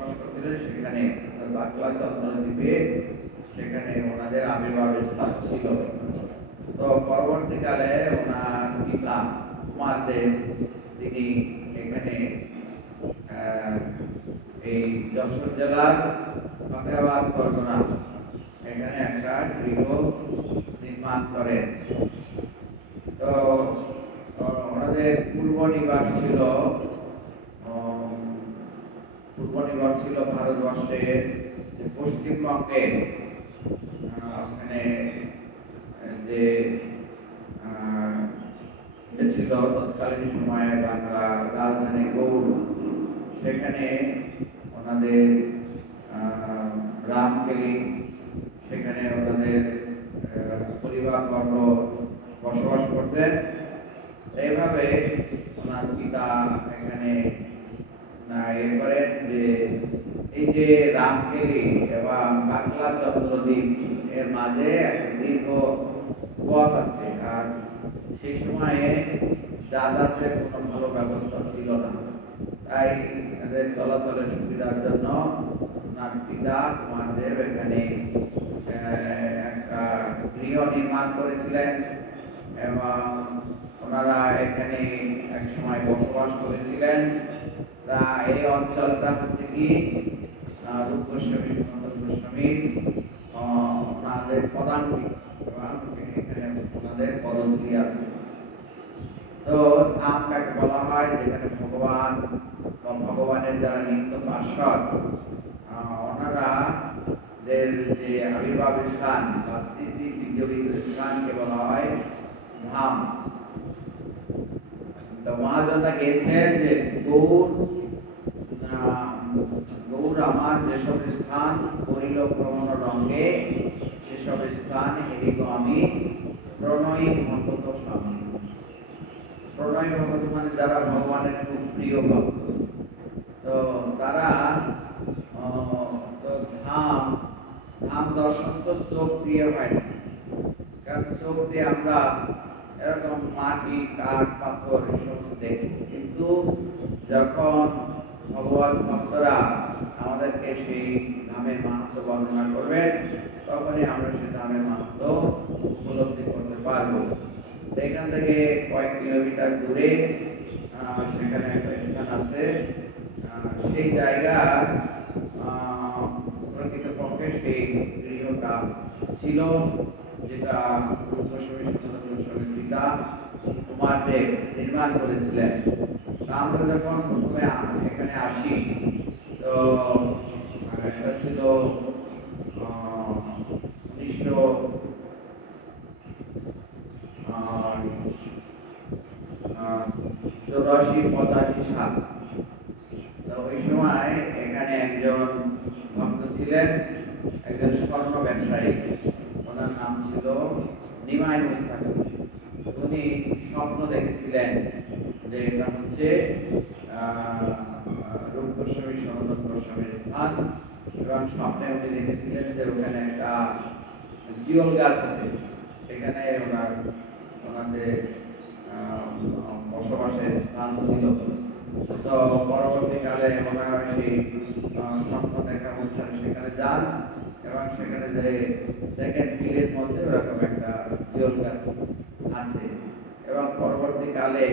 বসবাস করছিলেন সেখানে বাংলা চন্দ্রদ্বীপে সেখানে ওনাদের আবির্ভাবের স্থান ছিল। তো পরবর্তীকালে ওনার পিতা কুমারদেব তিনি এখানে এই যশোর জেলার ফতেহাবাদ পরগনা এখানে একটা গৃহ নির্মাণ করেন। তো ওনাদের পূর্ব নিবাস ছিল ভারতবর্ষের পশ্চিমবঙ্গে, ওখানে যে ছিল তৎকালীন সময়ে বাংলা রাজধানী গৌড়, সেখানে ওনাদের রামকেলি, সেখানে ওনাদের পরিবারবর্গ বসবাস করতেন। এইভাবে ওনার পিতা এখানে করেন যে এই যে রামকেলি এবং বাংলা চন্দ্রদ্বীপ এর মাঝে একটা দীর্ঘ পথ আছে, আর সেই সময়ে যাতায়াতের কোনো ভালো ব্যবস্থা ছিল না। তাই এদের চলাচলের সুবিধার জন্য ওনার পিতা কুমারদেব এখানে একটা গৃহ নির্মাণ করেছিলেন এবং ওনারা এখানে এক সময় বসবাস করেছিলেন। তা এই অঞ্চলটা হচ্ছে কি রূপ গোস্বামী, সনাতন গোস্বামী ওনাদের প্রধান এবং এখানে ওনাদের পদধূলি আছে। তো ধাম কাকে বলা হয়, যেখানে ভগবান বা ভগবানের যারা নিত্য পার্ষদ ওনারা যে আবির্ভাব স্থান বা স্মৃতি বিজড়িত স্থানকে বলা হয় ধাম। তো মহাজনটা গেছেন যে গৌর আমার যেসব স্থান করিল ভ্রমণ রঙ্গে, সেসব স্থান হেরিব আমি প্রণয়ী ভগত স্বামী। প্রণয় ভগত মানে যারা ভগবানের খুব প্রিয় ভক্ত, তো তারা তো ধাম দর্শন তো চোখ দিয়ে হয় না, কারণ চোখ দিয়ে আমরা এরকম মাটি, কাঠ, পাথর এসব দেখি, কিন্তু যখন ভগবান ভক্তরা আমাদেরকে সেই ধামের মাহাত্ম্য বর্ণনা করবেন, তখনই আমরা সেই ধামের মাহাত্ম্য উপলব্ধি করতে পারবো। এখান থেকে কয়েক কিলোমিটার দূরে সেখানে একটা স্থান আছে, সেই জায়গা প্রকৃতপক্ষে সেই গৃহটা ছিল যেটা পিতা কুমারদেব নির্মাণ করেছিলেন। আমরা যখন প্রথমে এখানে আসি, তো এটা ছিল 1984-85 সাল। তো ওই সময় এখানে একজন ভক্ত ছিলেন, একজন স্বর্ণ ব্যবসায়ী, ওনার নাম ছিল নিমাই মুস্তাকিম। উনি স্বপ্ন দেখেছিলেন যে এটা হচ্ছে রূপ গোস্বামী, সনাতন গোস্বামীর স্থান, এবং স্বপ্নে উনি দেখেছিলেন যে ওখানে একটা জিওল গাছ আছে, সেখানে ওনাদের বসবাসের স্থান ছিল। তো পরবর্তীকালে ওনারা সেই স্বপ্ন দেখা অনুষ্ঠানে সেখানে যান এবং সেখানে যে দেখেন বিলের মধ্যে ওরকম একটা জিওল গাছ আছে, এবং পরবর্তীকালে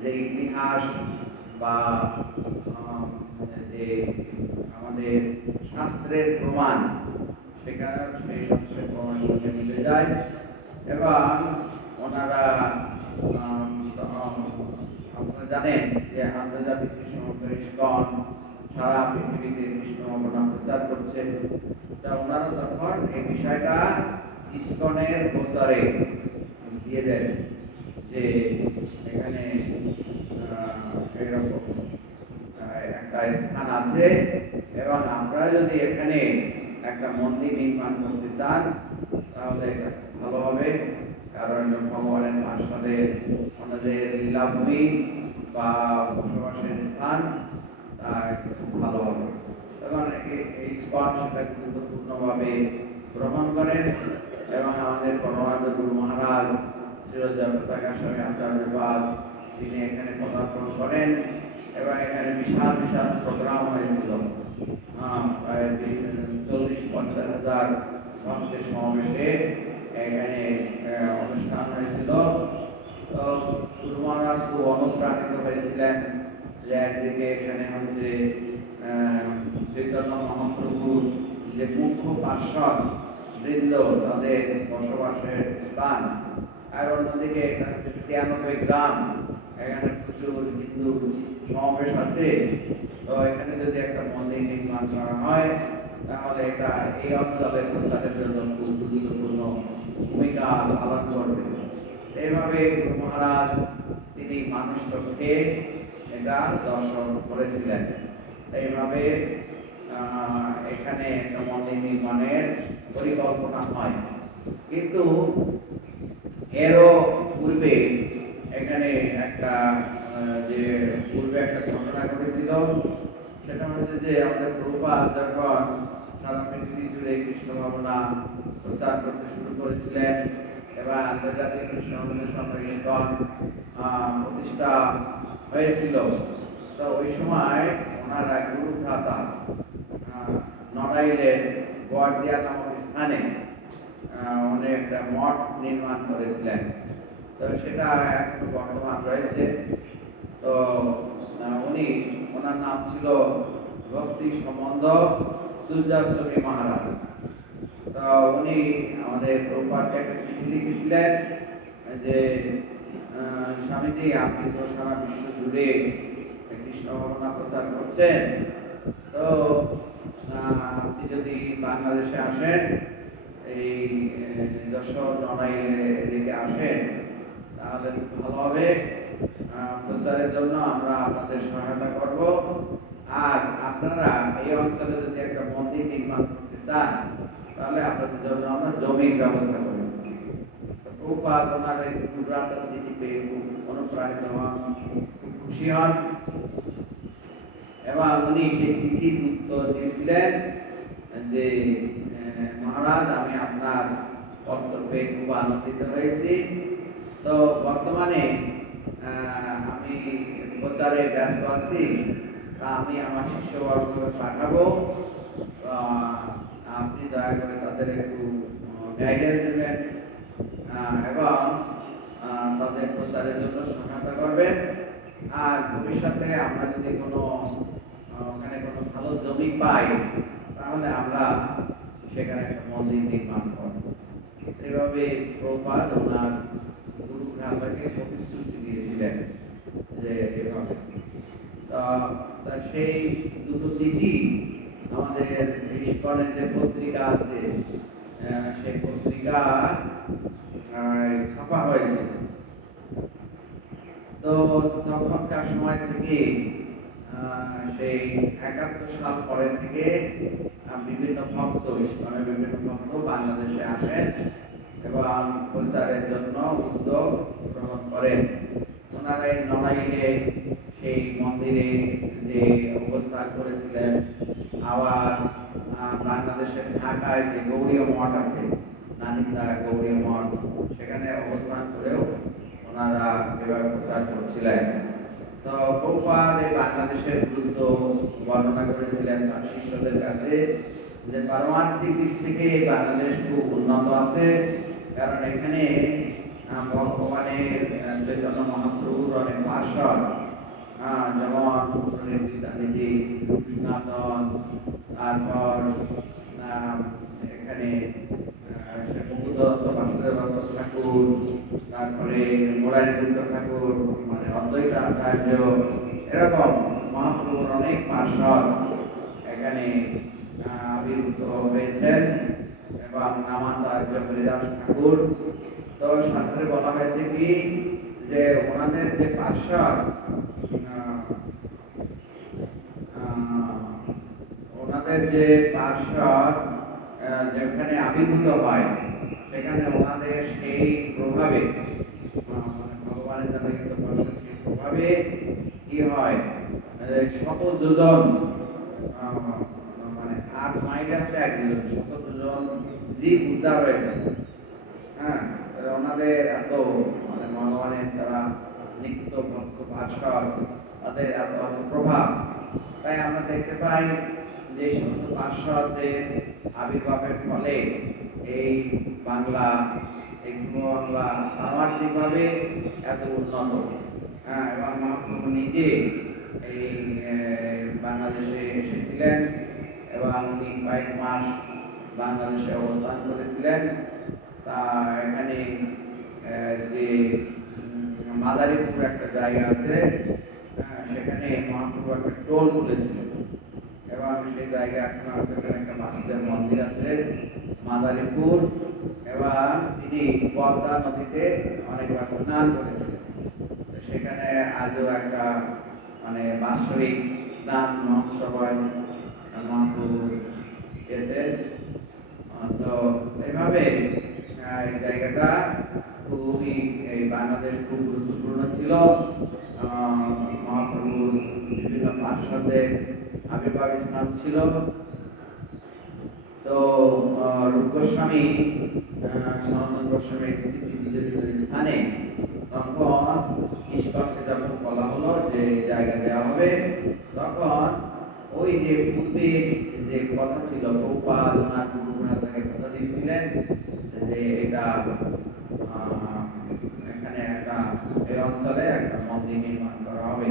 যে ইতিহাস বা যে আমাদের শাস্ত্রের প্রমাণ, সেখানে সেই শাস্ত্রের প্রমাণের সঙ্গে মিলে যায়, এবং ওনারা আপনারা জানেন যে আন্তর্জাতিক কৃষ্ণ ইস্কন সারা পৃথিবীতে কৃষ্ণ ভাবনা প্রচার করছে। তা ওনারা তখন এই বিষয়টা ইস্কনের প্রচারে দিয়ে দেন যে এখানে এরকম একটা স্থান আছে, এবং আপনারা যদি এখানে একটা মন্দির নির্মাণ করতে চান তাহলে এটা ভালো হবে, কারণ ভগবানের পার্শ্বদের ওনাদের লীলাভূমি বা বসবাসের স্থান, তা খুব ভালো হবে। তখন এই স্পট সেটা গুরুত্বপূর্ণভাবে গ্রহণ করেন, এবং আমাদের পরমানন্দ গুরু মহারাজ শ্রী জগন্নাথ স্বামী আচার্যপাদ তিনি এখানে পদার্পণ করেন, এবং এখানে বিশাল বিশাল প্রোগ্রাম হয়েছিল। প্রায় 40-50,000 ভক্তের সমাবেশে এখানে অনুষ্ঠান হয়েছিল। তো গুরু মহারাজ খুব অনুপ্রাণিত হয়েছিলেন যে একদিকে এখানে হচ্ছে চৈতন্য মহাপ্রভুর যে মুখ্য পার্ষদ বৃন্দ তাদের বসবাসের স্থান, আর অন্যদিকে এখানে হচ্ছে 96 গ্রাম, এখানে প্রচুর হিন্দু সমাবেশ আছে। তো এখানে যদি একটা মন্দির নির্মাণ করা হয় তাহলে এটা এই অঞ্চলের প্রচারের জন্য খুব গুরুত্বপূর্ণ ভূমিকা পালন করবে। এইভাবে গুরু মহারাজ তিনি মানুষ চোখে এটা দর্শন করেছিলেন। এইভাবে এখানে একটা মন্দির নির্মাণের পরিকল্পনা হয়। কিন্তু এরও পূর্বে এখানে একটা যে পূর্বে একটা ঘটনা ঘটেছিল, সেটা হচ্ছে যে আমাদের প্রভুপাদ যখন সারা পৃথিবী জুড়ে কৃষ্ণ ভাবনা প্রচার করতে শুরু করেছিলেন এবং আন্তর্জাতিক কৃষ্ণ অনুসন্ধান ইস্কন প্রতিষ্ঠা হয়েছিল, তো ওই সময় ওনারা গুরু ভ্রাতা নড়াইলের গড়দিয়া নামক স্থানে উনি একটা মঠ নির্মাণ করেছিলেন। তো সেটা এখন বর্তমান রয়েছে। তো উনি ওনার নাম ছিল ভক্তি সম্বন্ধ দুর্যাস্বামী মহারাজ। তো উনি আমাদের প্রভুপাদকে একটা চিঠি লিখেছিলেন যে স্বামীজি, আপনি তো সারা বিশ্ব জুড়ে কৃষ্ণ ভাবনা প্রচার করছেন, তো আপনি যদি বাংলাদেশে আসেন, এই যশোর নড়াইলে এদিকে আসেন, তাহলে খুব ভালো হবে। প্রচারের জন্য আমরা আপনাদের সহায়তা করব। আর আপনারা এই অঞ্চলে যদি একটা মন্দির নির্মাণ করতে চান তাহলে আপনাদের জন্য আমরা জমির ব্যবস্থা করি। প্রভুপাদ ওনার এই গুজরাটের চিঠি পেয়ে খুব অনুপ্রাণিত হন, খুব খুশি হন এবং উনি সেই চিঠির উত্তর দিয়েছিলেন যে মহারাজ, আমি আপনার পত্র পেয়ে খুব আনন্দিত হয়েছি। তো বর্তমানে আমি প্রচারে ব্যস্ত আছি, তা আমি আমার শিষ্যবর্গ পাঠাবো, আপনি দয়া করে তাদের একটু গাইডেন্স দেবেন এবং তাদের প্রচারের জন্য সহায়তা করবেন। আর ভবিষ্যতে আমরা যদি ওখানে কোনো ভালো জমি পাই তাহলে আমরা সেখানে একটা মন্দির নির্মাণ করব। এইভাবে প্রভুপাদ ওনার গুরু ভ্রাতাকে প্রতিশ্রুতি দিয়েছিলেন যে এভাবে। সেই দুটো চিঠি আমাদের ইস্কনের যে পত্রিকা আছে সেই পত্রিকা ছাপা হয়েছে। তো তখনকার সময় থেকে সেই 71 সাল পরে থেকে বিভিন্ন ভক্ত, ইস্কনের বিভিন্ন ভক্ত বাংলাদেশে আসেন এবং প্রচারের জন্য উদ্যোগ গ্রহণ করেন। ওনারা এই নড়াইলে সেই মন্দিরে যে অবস্থান করেছিলেন, আবার বাংলাদেশের ঢাকায় যে গৌড়ীয় মঠ আছে, নানিন্দা গৌড়ীয় মঠ, সেখানে অবস্থান করেও ওনারা এভাবে প্রচার করছিলেন। তো প্রভুপাদ এই বাংলাদেশের গুরুত্ব বর্ণনা করেছিলেন তার শিষ্যদের কাছে যে পারমার্থিক দিক থেকে বাংলাদেশ খুব উন্নত আছে, কারণ এখানে ভগবানের চৈতন্য মহাপ্রভুর অনেক পার্ষদ, যেমন নিধি কৃষ্ণাতন, তারপর এখানে মুকুটদত্ত বাসুদেব ঠাকুর, তারপরে মোরারিপুত্র ঠাকুর, মানে অদ্বৈত আচার্য, এরকম মহাপ্রভুর অনেক পার্ষদ এখানে আবির্ভূত হয়েছেন এবং নামাচার্য হরিদাস ঠাকুর। তো শাস্ত্রে বলা হয়েছে কি যে ওনাদের যে পার্ষদ, যেখানে আবির্ভূত হয় সেখানে ওনাদের সেই প্রভাবে ভগবানের দ্বারা সেই প্রভাবে কি হয়, শত যোজন, মানে 8 মাইল আছে একজন, শত যোজন জীব উদ্ধার হয়ে যায়। হ্যাঁ, ওনাদের এত মানে ভগবানের তারা নিত্য ভক্ত পার্ষদ, তাদের এত প্রভাব। তাই আমরা দেখতে পাই যে সমস্ত পার্শ্বদের আবির্ভাবের ফলে এই বাংলা, এই পূর্ব বাংলা আর্থিকভাবে এত উন্নত, হ্যাঁ, এবং মহাপ্রভু নিজে এই বাংলাদেশে এসেছিলেন এবং উনি কয়েক মাস বাংলাদেশে অবস্থান করেছিলেন। তা এখানে যে মাদারীপুর একটা জায়গা আছে, সেখানে মহাপ্রভু একটা টোল খুলেছিলেন এবং সেই জায়গায় এখন সেখানে একটা বাসুদেব মন্দির আছে মাদারীপুর, এবং তিনি পদ্মা নদীতে অনেকবার স্নান করেছিলেন। সেখানে আজও একটা মানে বাৎসরিক স্নান মহোৎসব হয় মহাপ্রভুর এতে। তো এইভাবে এই জায়গাটা খুবই, এই বাংলাদেশ খুব গুরুত্বপূর্ণ ছিল। মহাপ্রভুর বিভিন্ন পার্শ্বদের আবির্ভাব স্থান ছিল। তো রূপ গোস্বামী, সনাতন গোস্বামীর স্মৃতিবিজড়িত স্থানে তখন ঈশ্বরকে যখন বলা হলো যে জায়গা দেওয়া হবে, তখন ওই যে পূর্বের যে কথা ছিল, প্রভুপাদ ওনার গুরুরা তাকে কথা দিয়েছিলেন যে এটা এখানে একটা এই অঞ্চলে একটা মন্দির নির্মাণ করা হবে।